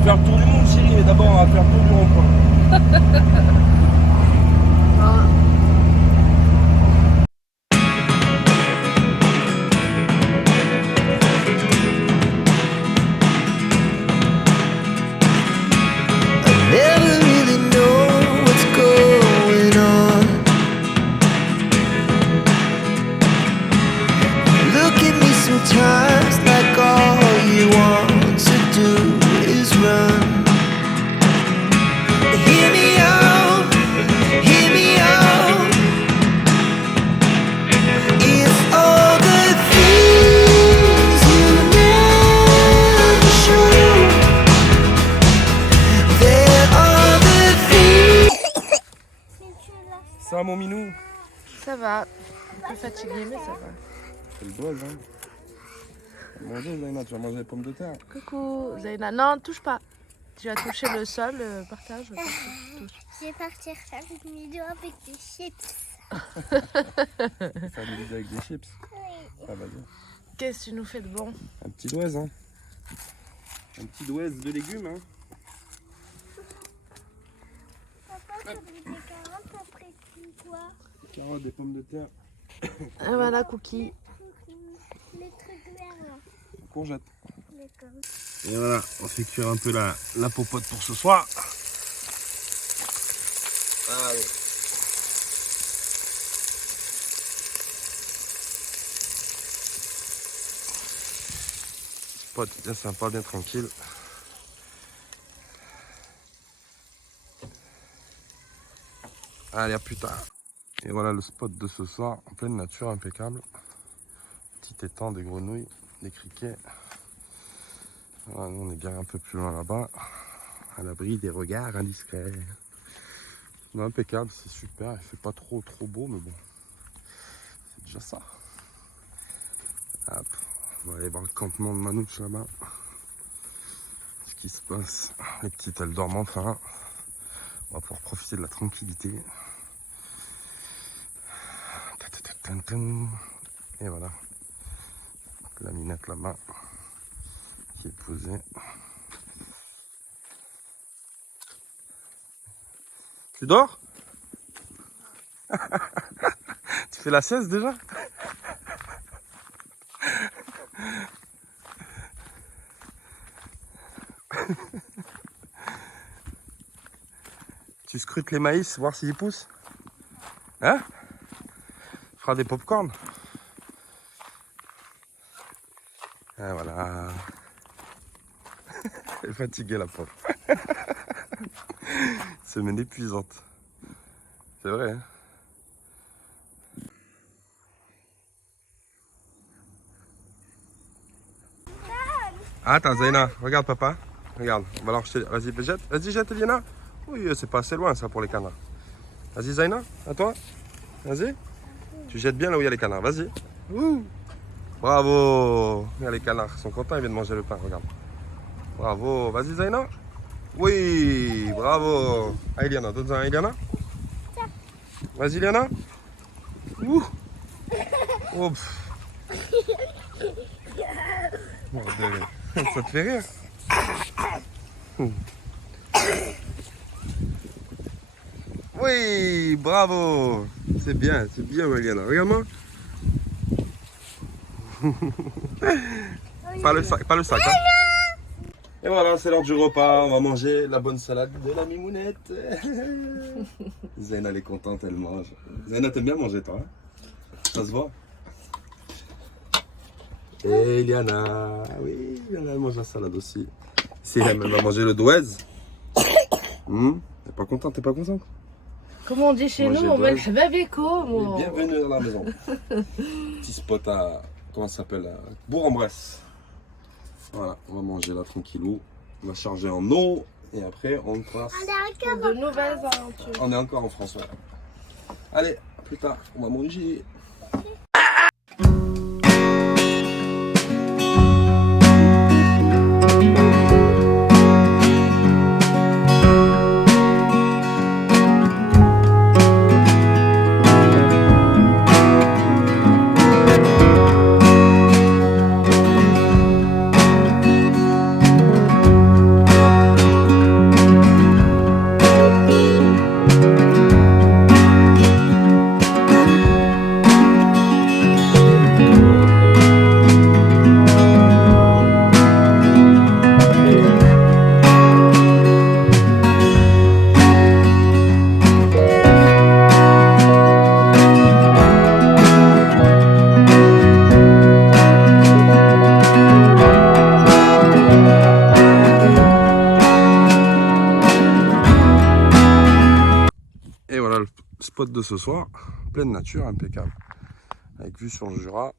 va faire le tour du monde, chérie, mais d'abord, on va faire le tour du rond-point. Never really know what's going on. Look at me sometimes like all you want to do is run. Hear me out, hear me out. It's all the things you never show. There are the things. Ça va, mon minou? Ça va. Un peu fatigué, mais ça va. C'est le doigt, hein. Manger, Zaina, tu vas manger les pommes de terre. Coucou, Zaina. Non, touche pas. Tu vas toucher le sol par terre. Je veux pas que tu touches. Je vais partir faire une vidéo avec des chips. Faire une vidéo avec des chips. Oui. Ah, vas-y. Qu'est-ce que tu nous fais de bon? Un petit doigt, hein. Un petit doigt de légumes, hein. Papa, ça brûle des carottes après quoi? Carottes, des pommes de terre. Ah, voilà, Cookie. Les trucs verts là. Courgettes. D'accord. Et voilà, on fait cuire un peu la popote pour ce soir. Allez. Spot bien sympa, bien tranquille. Allez, à plus tard. Et voilà le spot de ce soir, en pleine nature, impeccable. Petit étang, des grenouilles, des criquets. Voilà, nous on est garé un peu plus loin là-bas, à l'abri des regards indiscrets. Non, impeccable, c'est super, il fait pas trop beau, mais bon, c'est déjà ça. Hop, on va aller voir le campement de Manouche là-bas. Ce qui se passe, les petites elles dorment enfin. On va pouvoir profiter de la tranquillité. Et voilà, la minette là-bas qui est posée. Tu dors? Tu fais la sieste déjà? Tu scrutes les maïs, voir s'ils poussent? Hein? Tu feras des pop-corn? Et voilà. Elle est fatiguée la pauvre. Semaine épuisante. C'est vrai, hein? Attends, Zaina, regarde papa. Regarde, on va leur jeter. Vas-y, jette. Vas-y, jette, Eliana. Oui, c'est pas assez loin ça pour les canards. Vas-y, Zaina, à toi. Vas-y. Tu jettes bien là où il y a les canards. Vas-y. Ouh. Bravo. Regarde, les canards sont contents, ils viennent manger le pain. Regarde. Bravo. Vas-y, Zaina. Oui, bravo. Ah, Eliana, donne-en un, Eliana. Vas-y, Eliana. Ouh. Oh, ça te fait rire? Oui, bravo. C'est bien, Eliana. Regarde-moi. Pas le sac, hein. Et voilà, c'est l'heure du repas. On va manger la bonne salade de la mimounette. Zaina, elle est contente, elle mange. Zaina, t'aimes bien manger, toi, hein? Ça se voit. Et Eliana, oui, Eliana, elle mange la salade aussi. Si elle va manger le douez. T'es pas contente, t'es pas contente? Comment on dit chez nous, on met le babico. Bienvenue dans la maison. Petit spot à, comment ça s'appelle, à Bourg-en-Bresse. Voilà, on va manger là tranquillou. On va charger en eau et après on passe. De nouvelles aventures. On est encore en France, ouais. Allez, à plus tard, on va manger. spot de ce soir, pleine nature, impeccable. Avec vue sur le Jura.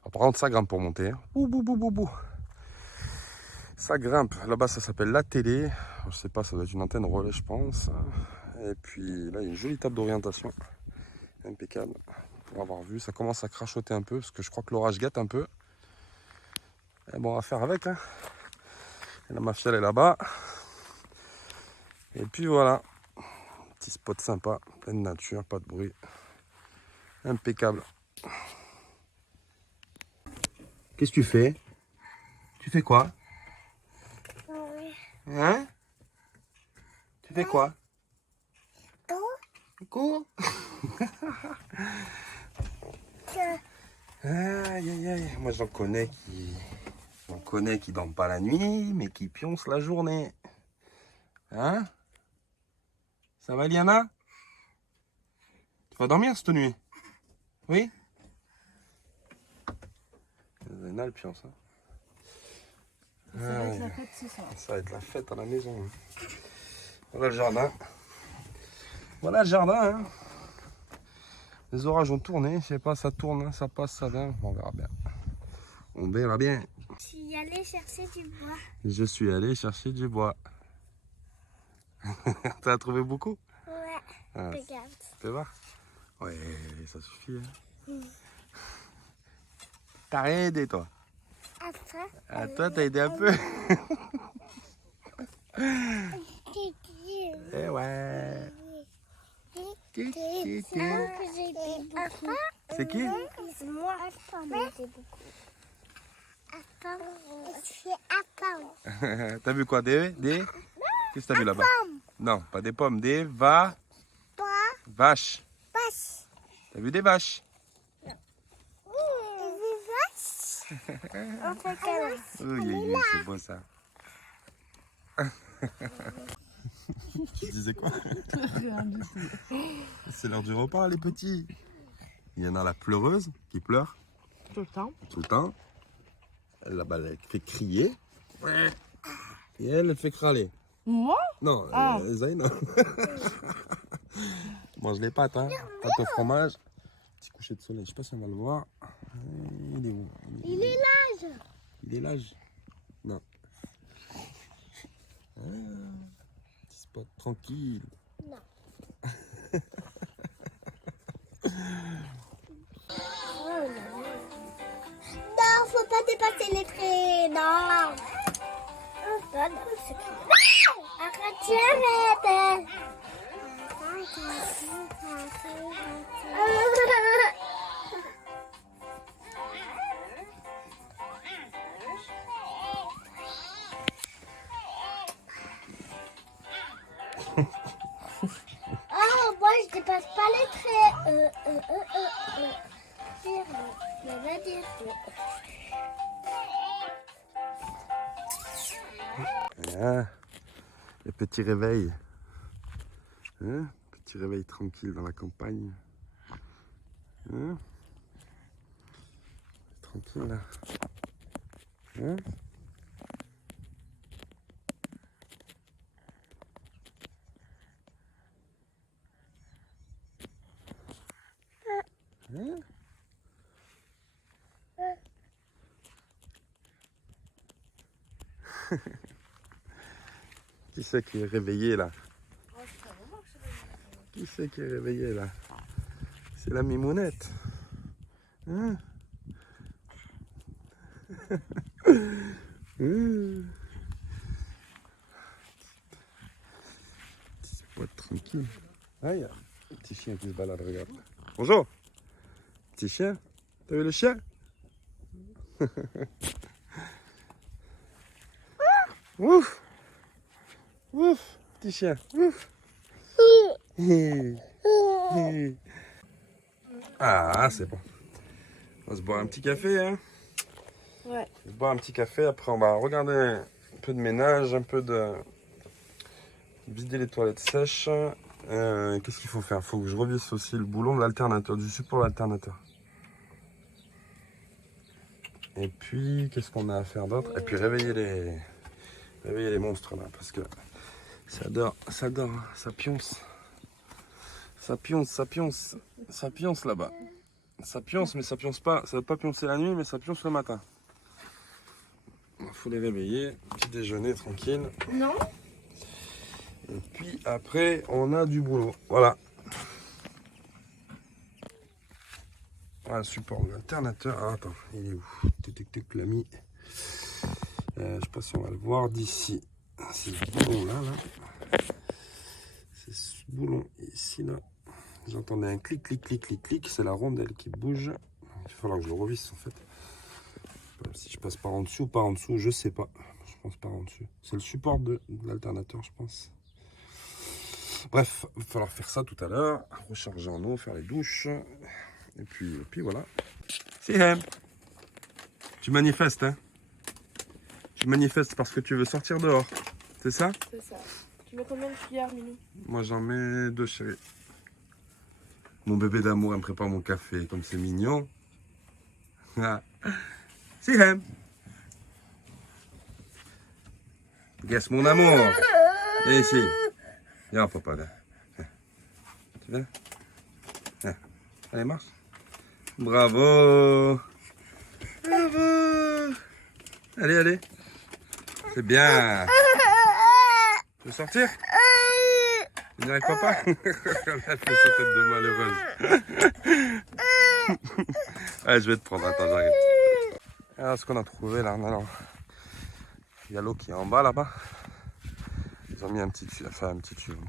Alors, par contre, ça grimpe pour monter. Hein. Bou, bou, bou, bou, bou. Ça grimpe. Là-bas, ça s'appelle la télé. Alors, je sais pas, ça doit être une antenne relais, je pense. Et puis là, il y a une jolie table d'orientation. Impeccable. Pour avoir vu, ça commence à crachoter un peu parce que je crois que l'orage gâte un peu. Et bon, on va faire avec. Hein. Et là, ma fille, elle est là-bas. Et puis voilà. Petit spot sympa, pleine nature, pas de bruit. Impeccable. Qu'est-ce que tu fais? Tu fais quoi? Hein? Tu fais quoi? Cours. Aïe aïe aïe. Moi j'en connais qui dorment pas la nuit, mais qui pioncent la journée. Hein? Ça va, Liana? Tu vas dormir cette nuit? Oui? Zéna, elle pionce. Hein? Ça va être la fête ce soir. Ça va être la fête à la maison. Hein. Voilà le jardin. Voilà le jardin. Hein. Les orages ont tourné. Je sais pas, ça tourne, hein, ça passe, ça vient. On verra bien. On verra bien. Je suis allée chercher du bois. Je suis allé chercher du bois. T'as trouvé beaucoup? Ouais, Ah, regarde. fais voir. Ouais, ça suffit. Hein. T'as rien aidé, toi? Après, Ah, toi, t'as aidé un peu? Eh ouais. c'est moi que j'ai aidé beaucoup. C'est qui? C'est moi. Attends, j'ai aidé beaucoup. Attends, c'est attends. T'as vu quoi? Des? Qu'est-ce que t'as vu là-bas? Pomme. Non, pas des pommes, des Toi, vaches. passe. T'as vu des vaches? Et des vaches. On fait câlin. Oui, c'est beau ça. Tu disais quoi? Rien du tout. C'est l'heure du repas, les petits. Il y en a la pleureuse qui pleure Tout le temps. tout le temps. Là-bas, elle fait crier. Et elle fait crâler. Moi? Non, Ah. Zaina. Mange les pâtes, hein. Pâtes au fromage. Petit coucher de soleil, je sais pas si on va le voir. Il est où? Il est là. Il est l'âge? Non. Ah, petit spot tranquille. Non, faut pas dépasser les traits. Non. Arrête, arrête. Ah, moi je dépasse pas les traits. Ah, le petit réveil. Hein? Petit réveil tranquille dans la campagne. Hein? Tranquille là. Hein? Hein? Qui c'est qui est réveillé là? Qui c'est qui est réveillé là? C'est la mimounette. Hein? Petit spot tranquille. Ah, il y a un petit chien qui se balade, regarde. Bonjour. Petit chien. T'as vu le chien? Ouf. Ouf. Petit chien. Ouf. Ah, c'est bon. On va se boire un petit café, hein. Ouais. On va se boire un petit café, après on va regarder un peu de ménage, un peu de... vider les toilettes sèches. Qu'est-ce qu'il faut faire? Il faut que je revisse aussi le boulon de l'alternateur, du support de l'alternateur. Et puis, qu'est-ce qu'on a à faire d'autre? Et puis réveiller les monstres là, parce que ça dort, ça pionce. Ça pionce, ça pionce. Ça pionce là-bas. Ça pionce, mais ça pionce pas. Ça veut pas pioncer la nuit, mais ça pionce le matin. Il faut les réveiller. Petit déjeuner tranquille. Non. Et puis après, on a du boulot. Voilà. Voilà le support de l'alternateur. Ah, attends, il est où? Tic, l'ami. Je sais pas si on va le voir d'ici. C'est ce boulon là. C'est ce boulon ici là. J'entendais un clic. C'est la rondelle qui bouge. Il va falloir que je le revisse en fait. Si je passe par en dessous ou par en dessous, je sais pas. Je pense par en dessous. C'est le support de l'alternateur, je pense. Bref, il va falloir faire ça tout à l'heure. Recharger en eau, faire les douches. Et puis voilà. Sihem, tu manifestes, hein? Tu manifestes parce que tu veux sortir dehors. C'est ça? C'est ça. Tu mets combien de cuillères, Minou? Moi, j'en mets 2, chérie. Mon bébé d'amour, elle me prépare mon café. Comme c'est mignon. Ah. Sihem. Guess mon amour. Viens ici. Viens, papa, là. Tu viens? Allez, marche. Bravo. Bravo. Allez. C'est bien. Tu veux sortir? Tu viens avec papa? Elle a fait sa tête de malheureuse. Allez, je vais te prendre. Attends, j'arrive. Alors, ce qu'on a trouvé là, il y a l'eau qui est en bas là-bas. Ils ont mis un petit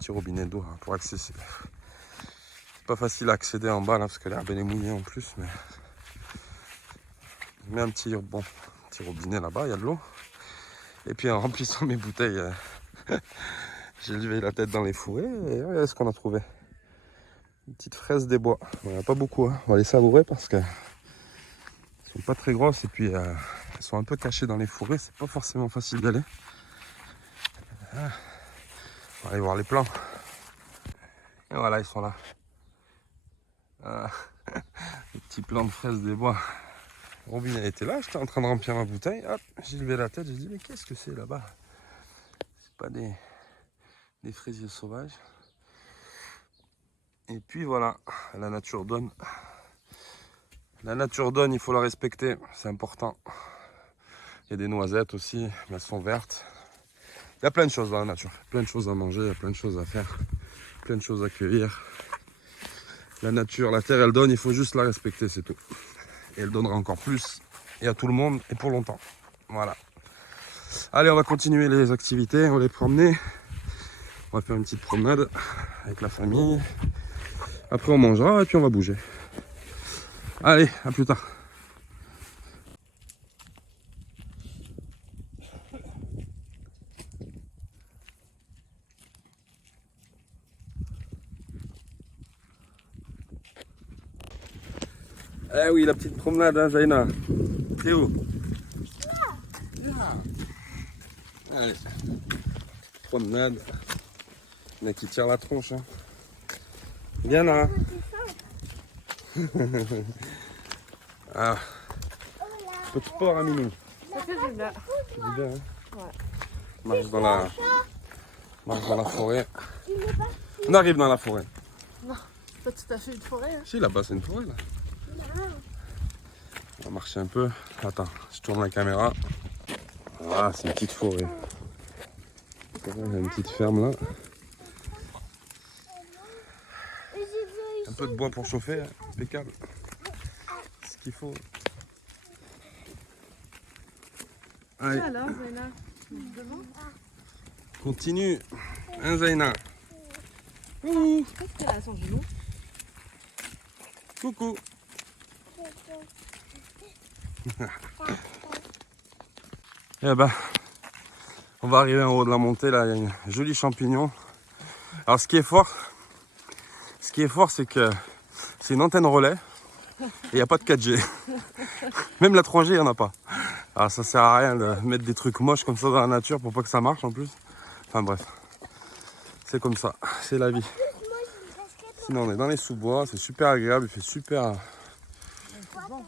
robinet d'eau hein, pour accéder. C'est pas facile à accéder en bas là parce que l'herbe elle est mouillée en plus, mais je mets un petit robinet là-bas, il y a de l'eau. Et puis en remplissant mes bouteilles, j'ai levé la tête dans les fourrés et regardez ce qu'on a trouvé. Une petite fraise des bois. Il n'y en a pas beaucoup, hein. On va les savourer parce que sont pas très grosses et puis elles sont un peu cachées dans les fourrés, c'est pas forcément facile d'aller. On va aller voir les plants. Et voilà, ils sont là. Les petits plants de fraises des bois. Le robinet était là, j'étais en train de remplir ma bouteille. Hop, j'ai levé la tête, j'ai dit mais qu'est-ce que c'est là-bas? C'est pas des fraisiers sauvages. Et puis voilà, la nature donne. La nature donne, il faut la respecter, c'est important. Il y a des noisettes aussi, mais elles sont vertes. Il y a plein de choses dans la nature, plein de choses à manger, il y a plein de choses à faire, plein de choses à cueillir. La nature, la terre, elle donne, il faut juste la respecter, c'est tout. Et elle donnera encore plus, et à tout le monde, et pour longtemps. Voilà. Allez, on va continuer les activités, on va les promener. On va faire une petite promenade avec la famille. Après, on mangera, et puis on va bouger. Allez, à plus tard. Eh oui, la petite promenade, hein, Zaina. T'es où? Là. Allez, promenade. Il y en a qui tirent la tronche. Hein. Viens là. Ah. Peu de sport, Aminou. Ça fait du bien. C'est du bien, hein? Ouais. Marche dans la forêt. On arrive dans la forêt. Non, pas tout à fait une forêt. Hein. Si, là-bas, c'est une forêt, là. On va marcher un peu. Attends, je tourne la caméra. Ah, c'est une petite forêt. Il y a une petite ferme, là. Un peu de bois pour chauffer, hein. Impeccable. C'est ce qu'il faut. Allez, Alors, Zaina, devant. continue. Hein, Zaina? Ouh, Qu'est-ce qu'elle a à son genou? coucou. Eh ben, on va arriver en haut de la montée, là, il y a une jolie champignon. Alors ce qui est fort, c'est que c'est une antenne relais et il n'y a pas de 4G. Même la 3G, il n'y en a pas. Alors ça sert à rien de mettre des trucs moches comme ça dans la nature pour pas que ça marche en plus. Enfin bref, c'est comme ça, c'est la vie. Sinon on est dans les sous-bois, c'est super agréable,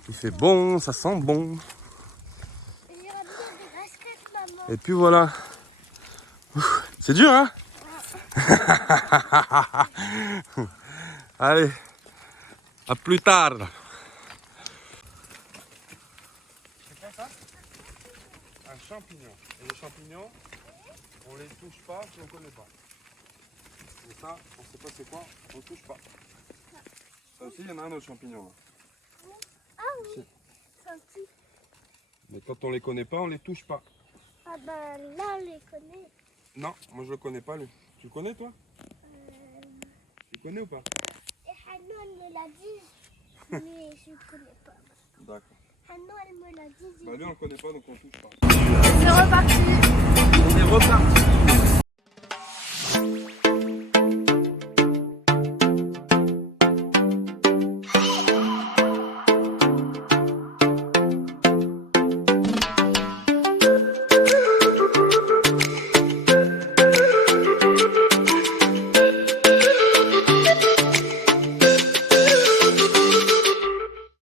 il fait bon, ça sent bon. Et puis voilà. C'est dur, hein? Allez, à plus tard. C'est quoi ça? Un champignon. Et les champignons, on les touche pas si on connaît pas. Et ça, on sait pas c'est quoi, on touche pas. Ça aussi, il y en a un autre champignon là. Ah oui. Senti. Mais quand on les connaît pas, on les touche pas. Ah ben là, on les connaît. Non, moi je le connais pas lui. Tu le connais toi? Tu le connais ou pas? Et Hanno, elle me l'a dit, mais je ne connais pas. D'accord. Hanno, elle me l'a dit. Bah lui on le connaît pas donc on touche pas. C'est reparti.